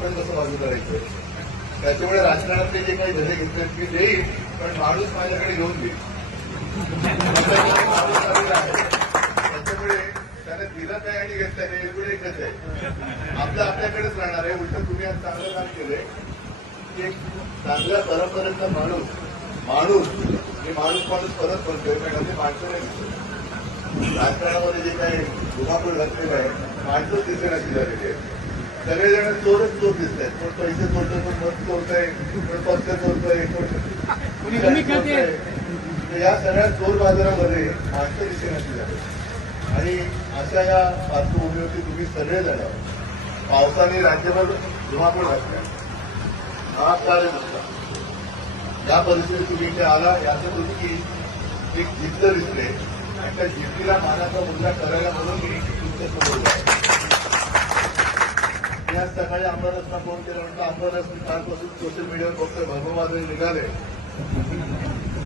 आपण कसं बाजू करायचं? त्याच्यामुळे राजकारणातले जे काही धडे घेतले ते देईल पण माणूस माझ्याकडे घेऊन देईल आहे. त्याच्यामुळे त्याने दिलं काय आणि घेतलं नाही हे एकच आहे. आपलं आपल्याकडेच राहणार आहे. उलट तुम्ही आज चांगलं काम केलंय. की एक चांगल्या परंपरेचा माणूस माणूस हे माणूस माणूस परत बनतोय पण ते माणसं नाही राजकारणामध्ये जे काही धुमाकूळ घातलेलं आहे माणसं दिसण्याची झालेली आहे. सगळेजण चोरच चोर दिसत आहेत कोण पैसे चोरतोय कोण मत चोरतोय कोण पक्ष चोरतोय कोण चोरतोय. या सगळ्या चोर बाजारामध्ये माणसं दिसण्याची झाली आणि अशा या पार्श्वभूमीवरती तुम्ही सगळेजण पावसाने राज्यभर धुमाकूळ घातल्या महाकार्य नसता या परिस्थितीत तुम्ही इथे आला याचं तुम्ही की एक जिद्द दिसले. आणि त्या जिद्दीला मानाचा मुद्दा करायला म्हणून मी तुमच्यासमोर उभा आहे. मी आज सकाळी अंबरसला फोन केला. म्हणतो अंबरस कालपासून सोशल मीडियावर फक्त भरमवादळे निघाले.